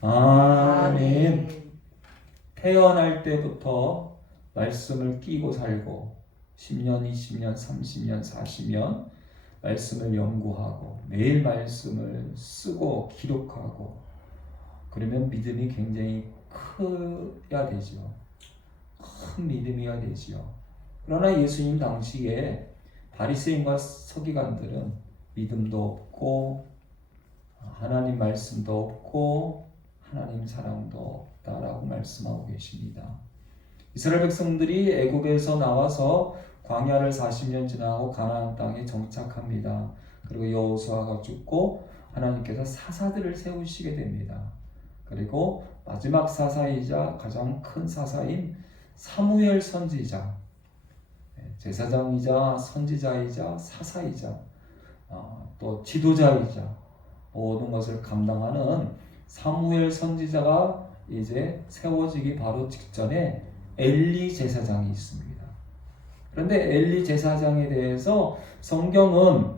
아멘. 태어날 때부터 말씀을 끼고 살고 10년, 20년, 30년, 40년 말씀을 연구하고 매일 말씀을 쓰고 기록하고 그러면 믿음이 굉장히 커야 되죠. 큰 믿음이어야 되지요. 그러나 예수님 당시에 바리새인과 서기관들은 믿음도 없고 하나님 말씀도 없고 하나님 사랑도 없다라고 말씀하고 계십니다. 이스라엘 백성들이 애굽에서 나와서 광야를 40년 지나고 가나안 땅에 정착합니다. 그리고 여호수아가 죽고 하나님께서 사사들을 세우시게 됩니다. 그리고 마지막 사사이자 가장 큰 사사인 사무엘 선지자, 제사장이자 선지자이자 사사이자 또 지도자이자 모든 것을 감당하는 사무엘 선지자가 이제 세워지기 바로 직전에 엘리 제사장이 있습니다. 그런데 엘리 제사장에 대해서 성경은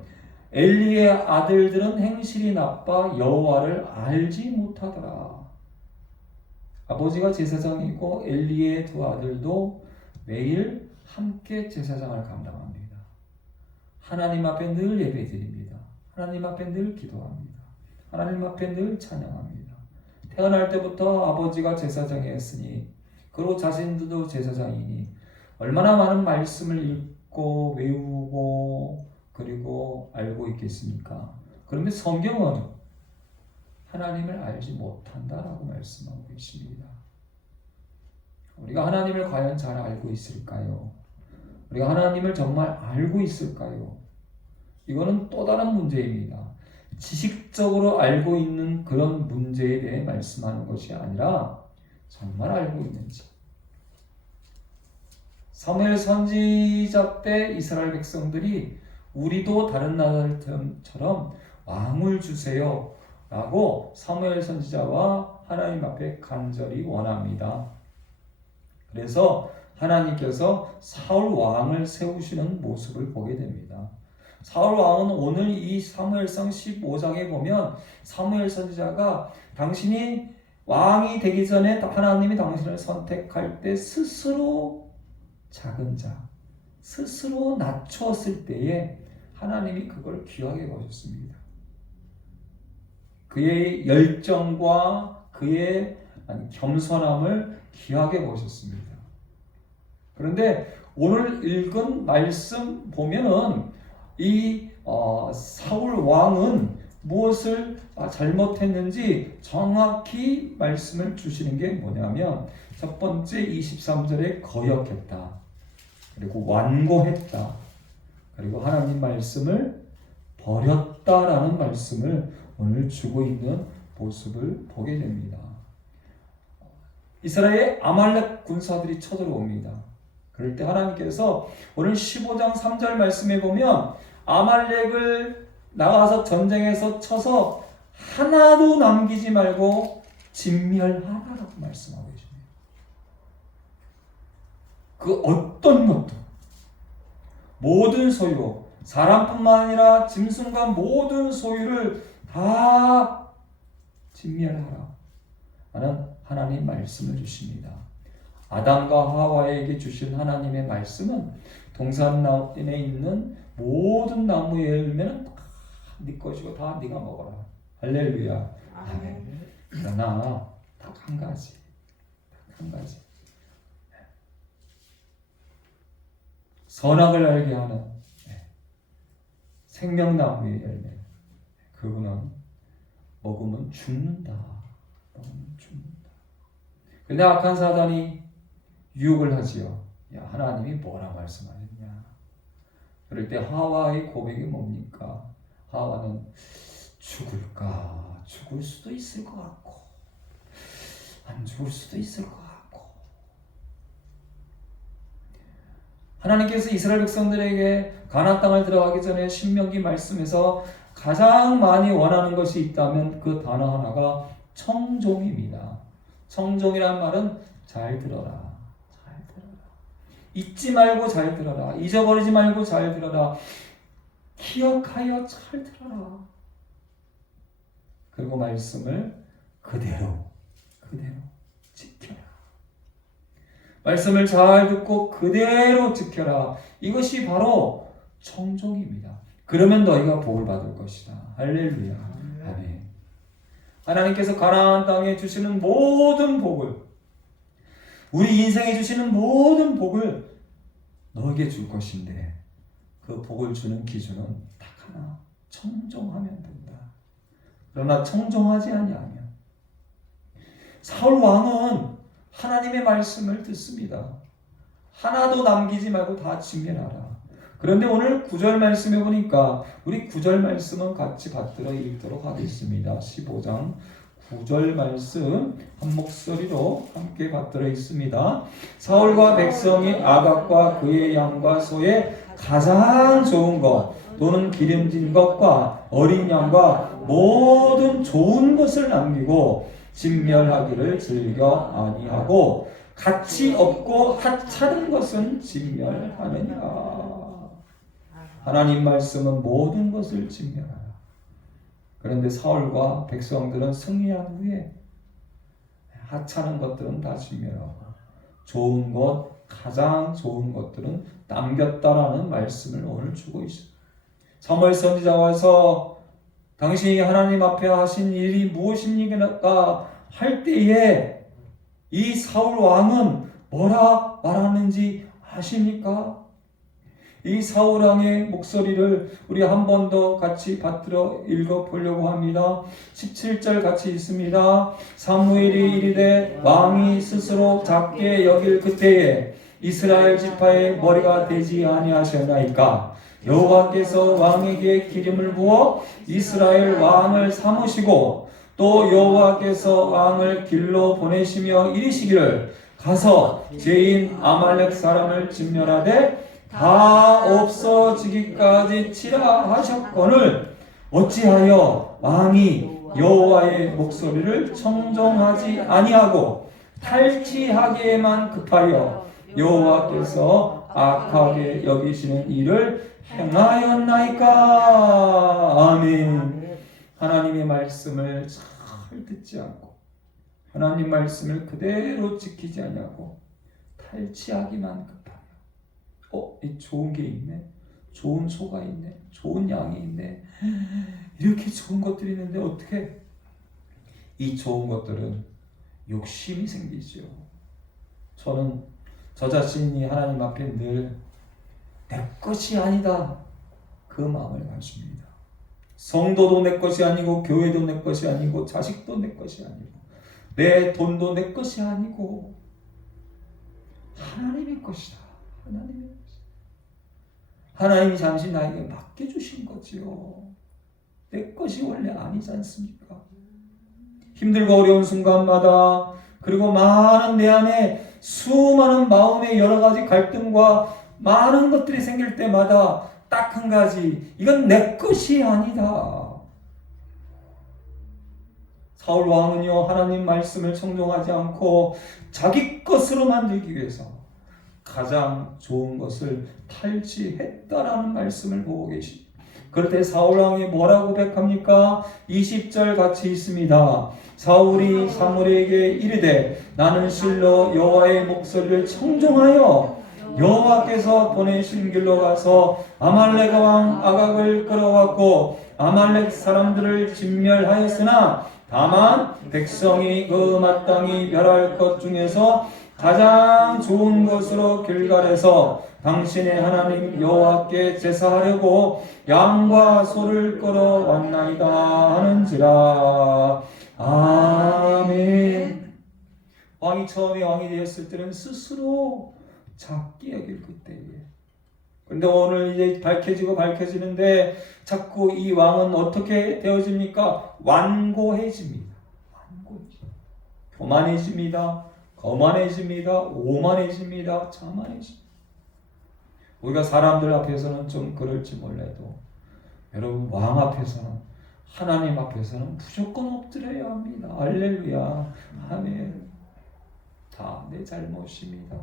엘리의 아들들은 행실이 나빠 여호와를 알지 못하더라. 아버지가 제사장이고 엘리의 두 아들도 매일 함께 제사장을 감당합니다. 하나님 앞에 늘 예배드립니다. 하나님 앞에 늘 기도합니다. 하나님 앞에 늘 찬양합니다. 태어날 때부터 아버지가 제사장이었으니 그리고 자신들도 제사장이니 얼마나 많은 말씀을 읽고 외우고 그리고 알고 있겠습니까? 그런데 성경은 하나님을 알지 못한다라고 말씀하고 계십니다. 우리가 하나님을 과연 잘 알고 있을까요? 우리가 하나님을 정말 알고 있을까요? 이거는 또 다른 문제입니다. 지식적으로 알고 있는 그런 문제에 대해 말씀하는 것이 아니라 정말 알고 있는지. 사무엘 선지자 때 이스라엘 백성들이 우리도 다른 나라들처럼 왕을 주세요 라고 사무엘 선지자와 하나님 앞에 간절히 원합니다. 그래서 하나님께서 사울 왕을 세우시는 모습을 보게 됩니다. 사울 왕은 오늘 이 사무엘상 15장에 보면 사무엘 선지자가 당신이 왕이 되기 전에 하나님이 당신을 선택할 때 스스로 작은 자, 스스로 낮추었을 때에 하나님이 그걸 귀하게 보셨습니다. 그의 열정과 그의 겸손함을 귀하게 보셨습니다. 그런데 오늘 읽은 말씀 보면은 이 사울 왕은 무엇을 잘못했는지 정확히 말씀을 주시는 게 뭐냐면 첫 번째 23절에 거역했다. 그리고 완고했다. 그리고 하나님 말씀을 버렸다라는 말씀을 오늘 주고 있는 모습을 보게 됩니다. 이스라엘의 아말렉 군사들이 쳐들어옵니다. 그럴 때 하나님께서 오늘 15장 3절 말씀에 보면 아말렉을 나가서 전쟁에서 쳐서 하나도 남기지 말고 진멸하라라고 말씀하고 계십니다. 그 어떤 것도 모든 소유, 사람뿐만 아니라 짐승과 모든 소유를 다 진멸하라 라는 하나님 말씀을 주십니다. 아담과 하와에게 주신 하나님의 말씀은 동산나무에 있는 모든 나무의 열매는 다 네 것이고 다 네가 먹어라. 할렐루야. 아멘. 그러나 딱 한 가지. 선악을 알게 하는 생명나무의 열매. 그거는 먹으면 죽는다. 근데 악한 사단이 유혹을 하지요. 야, 하나님이 뭐라 말씀하셨냐. 그럴 때 하와의 고백이 뭡니까? 하와는 죽을까? 죽을 수도 있을 것 같고 안 죽을 수도 있을 것 같고. 하나님께서 이스라엘 백성들에게 가나안 땅을 들어가기 전에 신명기 말씀에서 가장 많이 원하는 것이 있다면 그 단어 하나가 청종입니다. 청종이란 말은 잘 들어라. 잊지 말고 잘 들어라. 잊어버리지 말고 잘 들어라. 기억하여 잘 들어라. 그리고 말씀을 그대로 지켜라. 말씀을 잘 듣고 그대로 지켜라. 이것이 바로 청종입니다. 그러면 너희가 복을 받을 것이다. 할렐루야. 아멘. 하나님께서 가나안 땅에 주시는 모든 복을, 우리 인생에 주시는 모든 복을 너에게 줄 것인데 그 복을 주는 기준은 딱 하나, 청종하면 된다. 그러나 청종하지 아니하면, 사울 왕은 하나님의 말씀을 듣습니다. 하나도 남기지 말고 다 직면하라. 그런데 오늘 9절 말씀에 보니까 우리 9절 말씀은 같이 받들어 읽도록 하겠습니다. 15장 9절 말씀 한 목소리로 함께 받들어 있습니다. 사울과 백성이 아각과 그의 양과 소의 가장 좋은 것 또는 기름진 것과 어린 양과 모든 좋은 것을 남기고 진멸하기를 즐겨 아니하고 가치 없고 하찮은 것은 진멸하느니라. 하나님 말씀은 모든 것을 진멸하라. 그런데 사울과 백성들은 승리한 후에 하찮은 것들은 다 진멸하고 좋은 것, 가장 좋은 것들은 남겼다라는 말씀을 오늘 주고 있습니다. 사무엘 선지자가 와서 당신이 하나님 앞에 하신 일이 무엇입니까? 할 때에 이 사울 왕은 뭐라 말하는지 아십니까? 이 사울 왕의 목소리를 우리 한 번 더 같이 받들어 읽어보려고 합니다. 17절 같이 있습니다. 사무엘이 이르되 왕이 스스로 작게 여길 그때에 이스라엘 지파의 머리가 되지 아니하셨나이까? 여호와께서 왕에게 기름을 부어 이스라엘 왕을 삼으시고 또 여호와께서 왕을 길로 보내시며 이르시기를 가서 죄인 아말렉 사람을 진멸하되 다 없어지기까지 치라 하셨거늘 어찌하여 왕이 여호와의 목소리를 청종하지 아니하고 탈취하기에만 급하여 여호와께서 악하게 여기시는 일을 행하였나이까? 아멘. 하나님의 말씀을 잘 듣지 않고 하나님 말씀을 그대로 지키지 않냐고 탈취하기만 급하여 이 좋은 게 있네, 좋은 소가 있네, 좋은 양이 있네, 이렇게 좋은 것들이 있는데 어떻게 이 좋은 것들은 욕심이 생기죠. 저는 저 자신이 하나님 앞에 늘 내 것이 아니다 그 마음을 가집니다. 성도도 내 것이 아니고 교회도 내 것이 아니고 자식도 내 것이 아니고 내 돈도 내 것이 아니고 하나님의 것이다. 하나님의 것이다. 하나님이 잠시 나에게 맡겨주신 거지요. 내 것이 원래 아니지 않습니까? 힘들고 어려운 순간마다 그리고 많은 내 안에 수많은 마음의 여러 가지 갈등과 많은 것들이 생길 때마다 딱 한 가지, 이건 내 것이 아니다. 사울 왕은요, 하나님 말씀을 청종하지 않고 자기 것으로 만들기 위해서 가장 좋은 것을 탈취했다라는 말씀을 보고 계십니다. 그럴 때 사울 왕이 뭐라고 고백합니까? 20절 같이 있습니다. 사울이 사무엘에게 이르되 나는 실로 여호와의 목소리를 청종하여 여호와께서 보내신 길로 가서 아말렉 왕 아각을 끌어왔고 아말렉 사람들을 진멸하였으나 다만 백성이 그 마땅히 멸할 것 중에서 가장 좋은 것으로 길갈에서 당신의 하나님 여호와께 제사하려고 양과 소를 끌어왔나이다 하는지라. 아멘. 왕이 처음에 왕이 되었을 때는 스스로 작게 여길 그때에, 그런데 오늘 이제 밝혀지는데 자꾸 이 왕은 어떻게 되어집니까? 완고해집니다. 교만해집니다. 거만해집니다. 오만해집니다. 자만해집니다. 우리가 사람들 앞에서는 좀 그럴지 몰라도 여러분 왕 앞에서는, 하나님 앞에서는 무조건 엎드려야 합니다. 할렐루야. 아멘. 다 내 잘못입니다.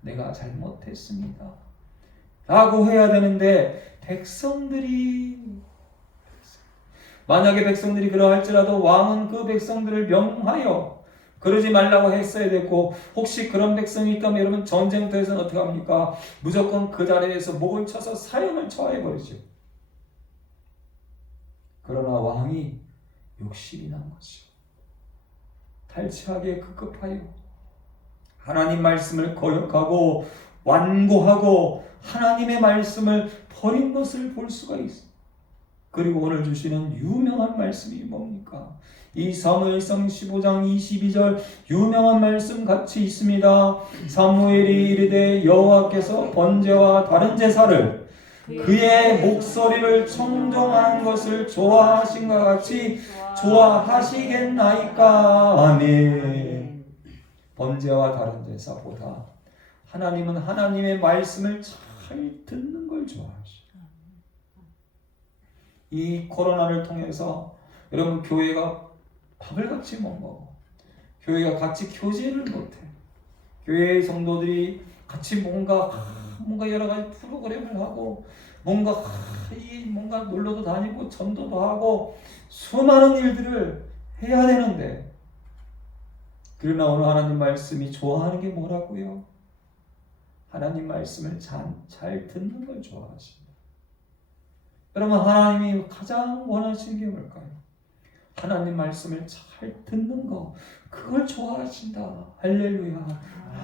내가 잘못했습니다. 라고 해야 되는데 백성들이 만약에 백성들이 그러할지라도 왕은 그 백성들을 명하여 그러지 말라고 했어야 됐고, 혹시 그런 백성이 있다면 여러분 전쟁터에서는 어떻게 합니까? 무조건 그 자리에서 목을 쳐서 사형을 처해버리죠. 그러나 왕이 욕심이 난 것이요, 탈취하기에 급급하여 하나님 말씀을 거역하고 완고하고 하나님의 말씀을 버린 것을 볼 수가 있습니다. 그리고 오늘 주시는 유명한 말씀이 뭡니까? 이 사무엘상 15장 22절 유명한 말씀 같이 있습니다. 사무엘이 이르되 여호와께서 번제와 다른 제사를 그의 목소리를 청종하는 것을 좋아하신 것 같이 좋아하시겠나이까. 아멘. 번제와 다른 제사보다 하나님은 하나님의 말씀을 잘 듣는 걸 좋아하시죠. 이 코로나를 통해서 여러분 교회가 밥을 같이 못 먹어. 교회가 같이 교제를 못해. 교회의 성도들이 같이 뭔가 여러 가지 프로그램을 하고 뭔가 놀러도 다니고 전도도 하고 수많은 일들을 해야 되는데, 그러나 오늘 하나님 말씀이 좋아하는 게 뭐라고요? 하나님 말씀을 잘 듣는 걸 좋아하십니다. 여러분, 하나님이 가장 원하시는 게 뭘까요? 하나님 말씀을 잘 듣는 거, 그걸 좋아하신다. 할렐루야.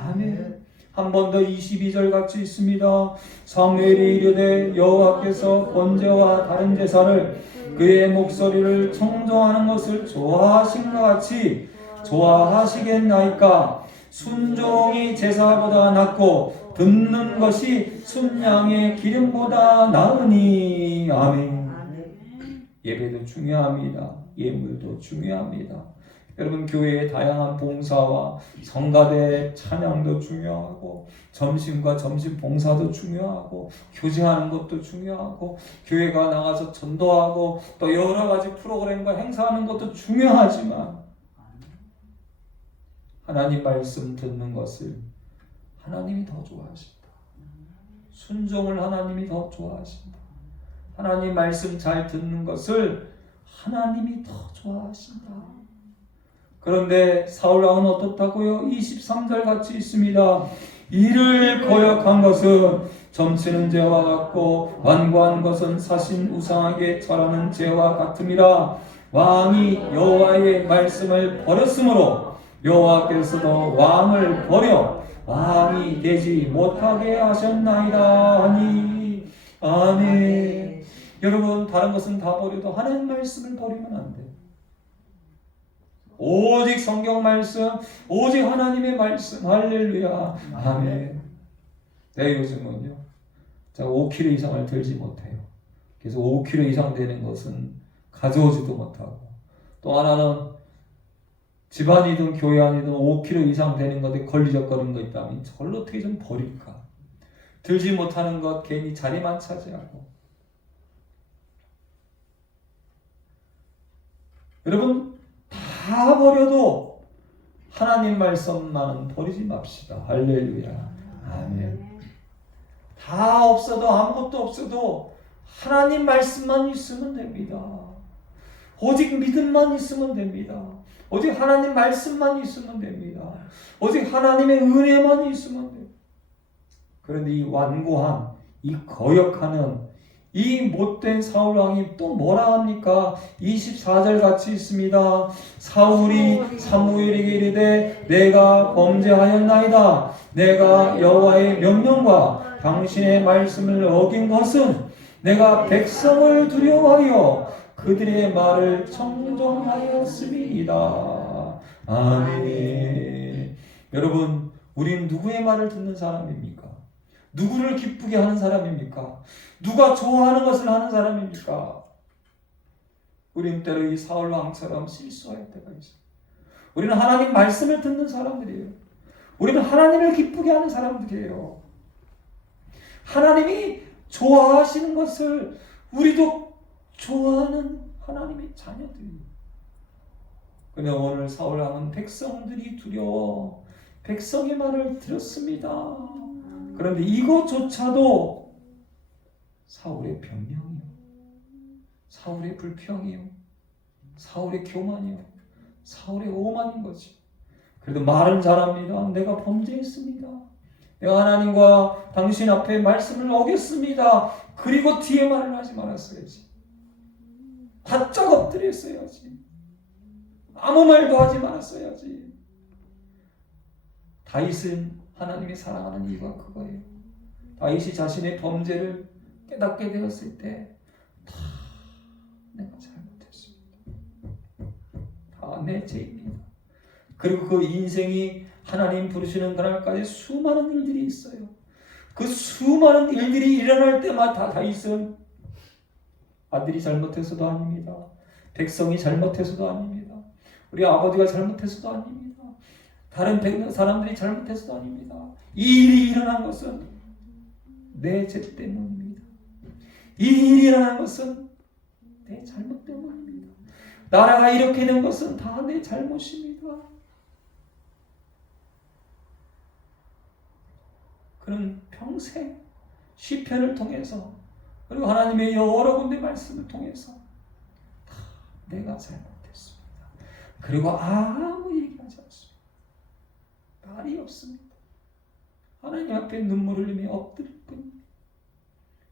아멘. 한 번 더 22절 같이 있습니다. 사무엘이 이르되 여호와께서 번제와 다른 제사를 그의 목소리를 청종하는 것을 좋아하신 것 같이 좋아하시겠나이까. 순종이 제사보다 낫고 듣는 것이 순양의 기름보다 나으니. 아멘. 예배도 중요합니다. 예물도 중요합니다. 여러분, 교회의 다양한 봉사와 성가대 찬양도 중요하고, 점심과 점심 봉사도 중요하고, 교제하는 것도 중요하고, 교회가 나가서 전도하고 또 여러 가지 프로그램과 행사하는 것도 중요하지만, 하나님 말씀 듣는 것을 하나님이 더 좋아하신다. 순종을 하나님이 더 좋아하신다. 하나님 말씀 잘 듣는 것을 하나님이 더 좋아하신다. 그런데 사울왕은 어떻다고요? 23절 같이 있습니다. 이를 거역한 것은 점치는 죄와 같고 완고한 것은 사신 우상에게 절하는 죄와 같음이라. 왕이 여호와의 말씀을 버렸으므로 여호와께서도 왕을 버려 왕이 되지 못하게 하셨나이다 하니. 아멘. 여러분, 다른 것은 다 버려도 하나님 말씀을 버리면 안 돼요. 오직 성경 말씀, 오직 하나님의 말씀. 할렐루야. 아멘. 네, 요즘은요, 제가 5kg 이상을 들지 못해요. 그래서 5kg 이상 되는 것은 가져오지도 못하고, 또 하나는 집안이든 교회 안이든 5kg 이상 되는 것에 걸리적거리는 거 있다면 저걸 어떻게 좀 버릴까? 들지 못하는 것 괜히 자리만 차지하고. 여러분, 다 버려도 하나님 말씀만은 버리지 맙시다. 할렐루야. 아멘. 다 없어도 아무것도 없어도 하나님 말씀만 있으면 됩니다. 오직 믿음만 있으면 됩니다. 오직 하나님 말씀만 있으면 됩니다. 오직 하나님의 은혜만 있으면 됩니다. 그런데 이 완고한, 이 거역하는 이 못된 사울왕이 또 뭐라 합니까? 24절 같이 있습니다. 사울이 사무엘에게 이르되 내가 범죄하였나이다. 내가 여호와의 명령과 당신의 말씀을 어긴 것은 내가 백성을 두려워하여 그들의 말을 청종하였음이니이다. 아멘. 여러분, 우리는 누구의 말을 듣는 사람입니까? 누구를 기쁘게 하는 사람입니까? 누가 좋아하는 것을 하는 사람입니까? 우리는 때로 이 사울왕처럼 실수할 때가 있어요. 우리는 하나님 말씀을 듣는 사람들이에요. 우리는 하나님을 기쁘게 하는 사람들이에요. 하나님이 좋아하시는 것을 우리도 좋아하는 하나님의 자녀들이에요. 그런데 오늘 사울왕은 백성들이 두려워 백성의 말을 들었습니다. 그런데 이것조차도 사울의 변명이요, 사울의 불평이요, 사울의 교만이요. 사울의 오만인 거지. 그래도 말은 잘합니다. 내가 범죄했습니다. 내가 하나님과 당신 앞에 말씀을 어겼습니다. 그리고 뒤에 말을 하지 말았어야지. 바짝 엎드렸어야지. 아무 말도 하지 말았어야지. 다윗은 하나님이 사랑하는 이유가 그거예요. 다윗이 자신의 범죄를 깨닫게 되었을 때 다 내가 잘못했습니다. 다 내 죄입니다. 그리고 그 인생이 하나님 부르시는 그날까지 수많은 일들이 있어요. 그 수많은 일들이 일어날 때마다 다윗은 아들이 잘못해서도 아닙니다. 백성이 잘못해서도 아닙니다. 우리 아버지가 잘못해서도 아닙니다. 다른 사람들이 잘못해서도 아닙니다. 이 일이 일어난 것은 내 죄 때문입니다. 이 일이 일어난 것은 내 잘못 때문입니다. 나라가 이렇게 된 것은 다 내 잘못입니다. 그는 평생 시편을 통해서 그리고 하나님의 여러 군데 말씀을 통해서 다 내가 잘못했습니다. 그리고 아무 얘기하지 않습니다. 말이 없습니다. 하나님 앞에 눈물을 흘리며 엎드릴 뿐입니다.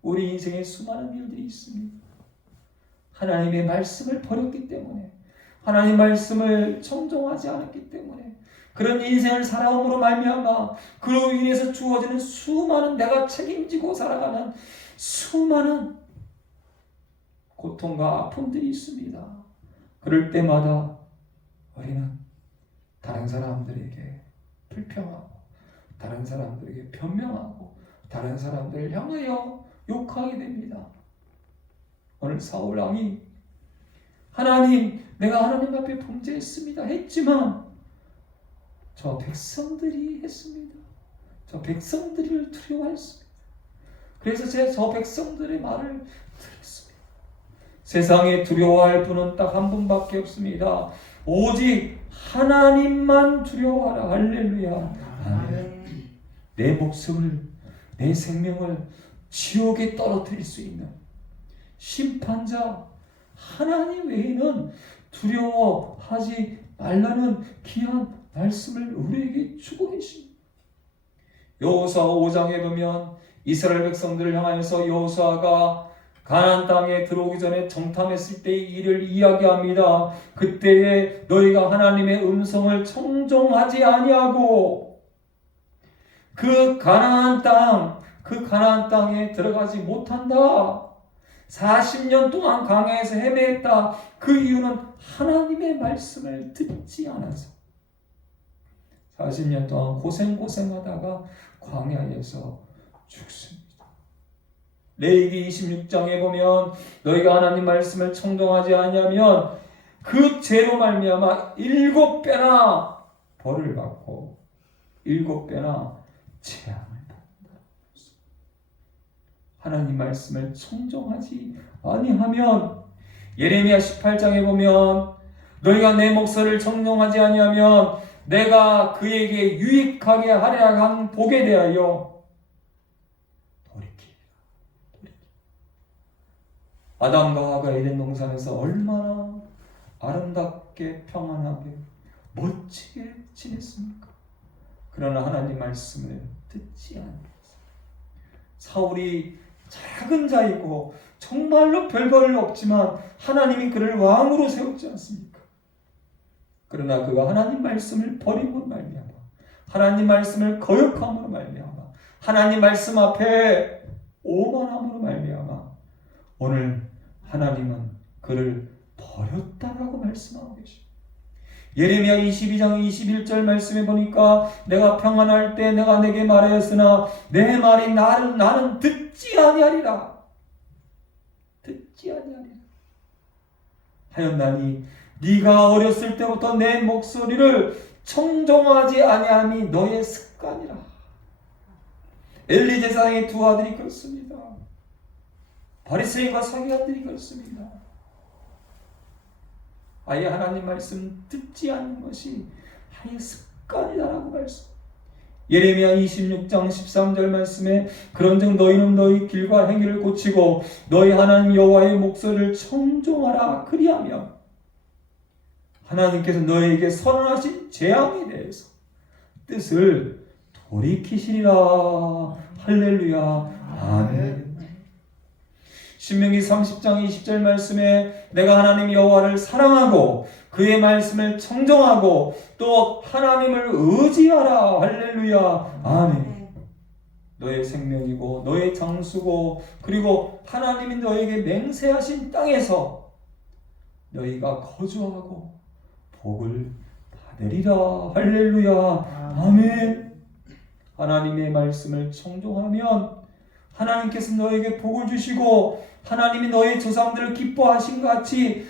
우리 인생에 수많은 일들이 있습니다. 하나님의 말씀을 버렸기 때문에, 하나님 말씀을 청종하지 않았기 때문에 그런 인생을 살아옴으로 말미암아 그로 인해서 주어지는 수많은 내가 책임지고 살아가는 수많은 고통과 아픔들이 있습니다. 그럴 때마다 우리는 다른 사람들에게 불평하고 다른 사람들에게 변명하고 다른 사람들을 향하여 욕하게 됩니다. 오늘 사울 왕이 하나님, 내가 하나님 앞에 범죄했습니다 했지만 저 백성들이 했습니다. 저 백성들을 두려워했습니다. 그래서 제가 저 백성들의 말을 들었습니다. 세상에 두려워할 분은 딱 한 분밖에 없습니다. 오직 하나님만 두려워하라. 할렐루야. 아멘. 내 목숨을, 내 생명을 지옥에 떨어뜨릴 수 있는 심판자 하나님 외에는 두려워하지 말라는 귀한 말씀을 우리에게 주고 계십니다. 여호수아 5장에 보면 이스라엘 백성들을 향하여서 여호수아가 가나안 땅에 들어오기 전에 정탐했을 때의 일을 이야기합니다. 그때에 너희가 하나님의 음성을 청종하지 아니하고 그 가나안 땅에 들어가지 못한다. 40년 동안 광야에서 헤매했다. 그 이유는 하나님의 말씀을 듣지 않아서 40년 동안 고생하다가 광야에서 죽습니다. 레위기 26장에 보면 너희가 하나님 말씀을 청종하지 아니하면 그 죄로 말미암아 7배나 벌을 받고 7배나 재앙을 받는다. 하나님 말씀을 청종하지 아니하면 예레미야 18장에 보면 너희가 내 목소리를 청종하지 아니하면 내가 그에게 유익하게 하리라 한 복에 대하여 돌이키리라. 아담과 하와가 에덴 동산에서 얼마나 아름답게 평안하게 멋지게 지냈습니까? 그러나 하나님 말씀을 듣지 않았습니다. 사울이 작은 자이고 정말로 별걸 없지만 하나님이 그를 왕으로 세웠지 않습니까? 그러나 그가 하나님 말씀을 버리고 말미암아 하나님 말씀을 거역함으로 말미암아 하나님 말씀 앞에 오만함으로 말미암아 오늘 하나님은 그를 버렸다라고 말씀하고 계십니다. 예레미야 22장 21절 말씀에 보니까 내가 평안할 때 내가 내게 말하였으나 내 말이 나는 듣지 아니하리라. 듣지 아니하리라. 하였나니 네가 어렸을 때부터 내 목소리를 청종하지 아니함이 너의 습관이라. 엘리 제사장의 두 아들이 그렇습니다. 바리새인과 서기관들이 그렇습니다. 아예 하나님 말씀 듣지 않는 것이 아예 습관이다라고 말씀. 예레미야 26장 13절 말씀에 그런즉 너희는 너희 길과 행위를 고치고 너희 하나님 여호와의 목소리를 청종하라. 그리하면 하나님께서 너에게 선언하신 재앙에 대해서 뜻을 돌이키시리라. 할렐루야. 아멘. 신명기 30장 20절 말씀에 내가 하나님 여호와를 사랑하고 그의 말씀을 청정하고 또 하나님을 의지하라. 할렐루야. 아멘. 너의 생명이고 너의 장수고 그리고 하나님이 너에게 맹세하신 땅에서 너희가 거주하고 복을 받으리라. 할렐루야. 아멘. 하나님의 말씀을 청종하면 하나님께서 너에게 복을 주시고 하나님이 너의 조상들을 기뻐하신 같이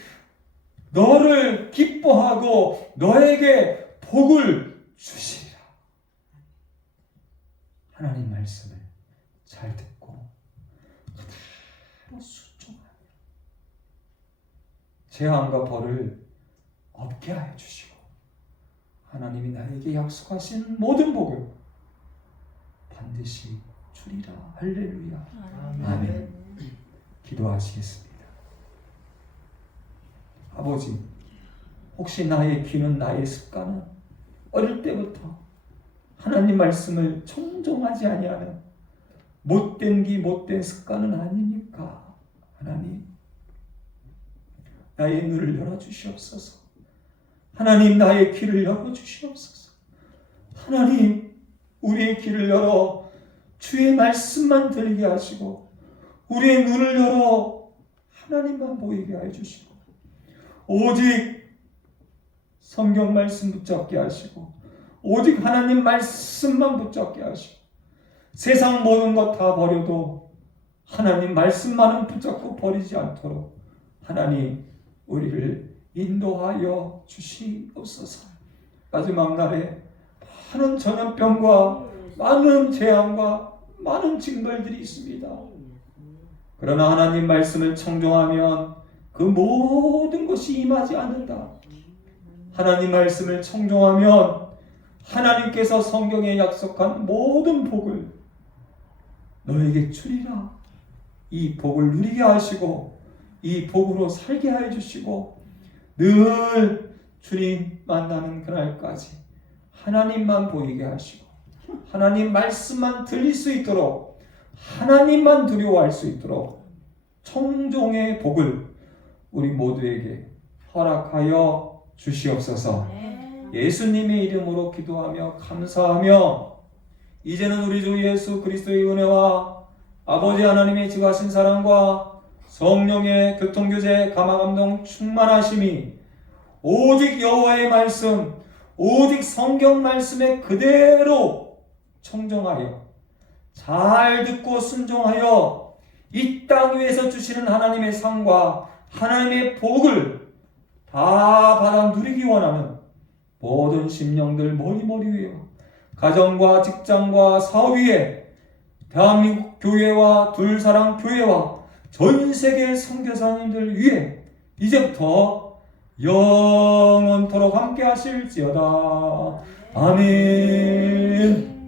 너를 기뻐하고 너에게 복을 주시리라. 하나님 말씀을 잘 듣고 그대로 순종하며 재앙과 벌을 없게 하여 주시고 하나님이 나에게 약속하신 모든 복을 반드시 주리라. 할렐루야. 아멘. 기도하시겠습니다. 아버지, 혹시 나의 귀는 나의 습관은 어릴 때부터 하나님 말씀을 청종하지 아니하는 못된 귀 못된 습관은 아닙니까? 하나님, 나의 눈을 열어주시옵소서. 하나님, 나의 귀를 열어주시옵소서. 하나님, 우리의 귀를 열어 주의 말씀만 들리게 하시고 우리의 눈을 열어 하나님만 보이게 해주시고 오직 성경 말씀 붙잡게 하시고 오직 하나님 말씀만 붙잡게 하시고 세상 모든 것 다 버려도 하나님 말씀만은 붙잡고 버리지 않도록 하나님 우리를 인도하여 주시옵소서. 마지막 날에 많은 전염병과 많은 재앙과 많은 징벌들이 있습니다. 그러나 하나님 말씀을 청종하면 그 모든 것이 임하지 않는다. 하나님 말씀을 청종하면 하나님께서 성경에 약속한 모든 복을 너에게 주리라. 이 복을 누리게 하시고 이 복으로 살게 해 주시고 늘 주님 만나는 그날까지 하나님만 보이게 하시고 하나님 말씀만 들릴 수 있도록 하나님만 두려워할 수 있도록 청종의 복을 우리 모두에게 허락하여 주시옵소서. 예수님의 이름으로 기도하며 감사하며 이제는 우리 주 예수 그리스도의 은혜와 아버지 하나님의 지극하신 사랑과 성령의 교통교제 감화감동 충만하심이 오직 여호와의 말씀 오직 성경 말씀에 그대로 청정하여 잘 듣고 순종하여 이 땅 위에서 주시는 하나님의 상과 하나님의 복을 다 받아 누리기 원하는 모든 심령들 머리 위에 가정과 직장과 사업 위에 대한민국 교회와 둘사랑 교회와 전 세계 선교사님들 위에 이제부터 영원토록 함께 하실지어다. 아멘.